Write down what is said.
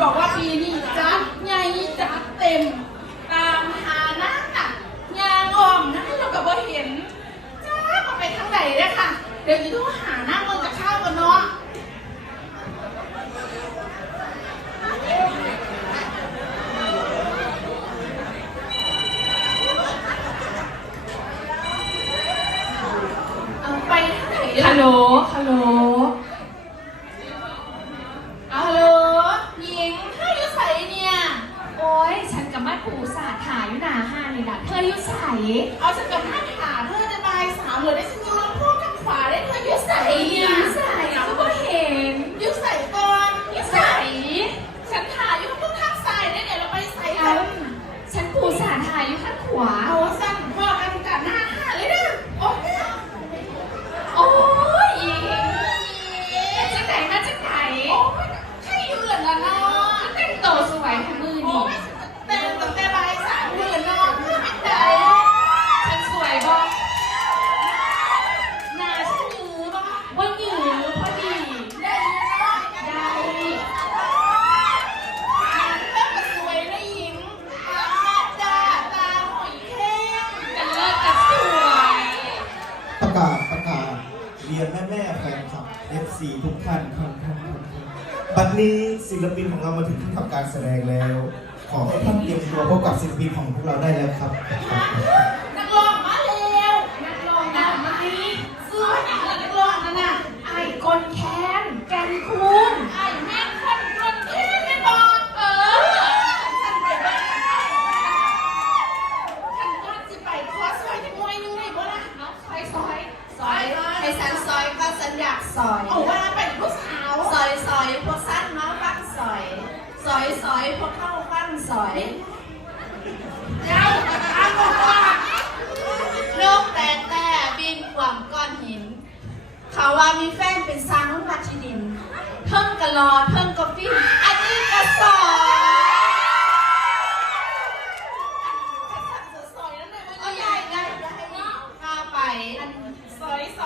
บอกว่าปีนี้จัดใหญ่จัดเต็ม ตามหาหน้ายางออมนะเราก็บ่เห็นจ้ามาไปทางไหนเนี่ยค่ะ เดี๋ยวจะต้องหาหน้ามันกับข้าวกันเนาะฮัลโหลฮัลโหล อยู่ใสเอาฉันกับหน้าขาเธอจะบายสาวเหลือได้ฉันอยู่ลำโพงกับขวาได้เธออยู่ใส่เนี่ยอยู่ใสก็บ่เห็นอยู่ใส่ก่อนอยู่ใสฉันถ่ายอยู่ข้างข้างซ้ายได้เดี๋ยวเราไปใส่เอากันฉันปูสาดถ่ายอยู่ข้างขวาเอาสั้นพอกันกับหน้าห้าเลยนะโอ้ย โอ้ยอีมาจากไหนมาจากไหน โอ้ยใช่อยู่เหลือละเนาะ แต่งตัวสวยทั้งมือ โอ้ นี่ ยแต่ตั้งแต่บ่ายสามหมื่นเนาะเพื่อเป็นใจ ฉันสวยบ่ หน้าฉันหยือบ้า ว่าหยือพอดี ได้เลยเนาะ ได้ เลิกกับสวยนะหญิงจ้าตาหอยแห้ง กันเลิกกับสวย ประกาศประกาศเรียนแม่แม่แฟนคลับ FC ทุกท่านทุกท่านทุกท่านบัดนี้ศิลปินของเรามาถึงที่ทำการแสดงแล้ว ขอให้ท่านเตรียมตัวพบกับศิลปินของพวกเราได้แล้วครับ ซอย เอาว่าเป็นผู้สาวซอยซอยพวกสั้นมาฟังซอย ซอยซอยพวกเข้าฟังซอยเจ้าอาบอกว่าโลกแต่แต่บินกวางก้อนหิน เขาว่ามีแฟนเป็นซางนุ่นวัชินิน เพิ่งกะลอเ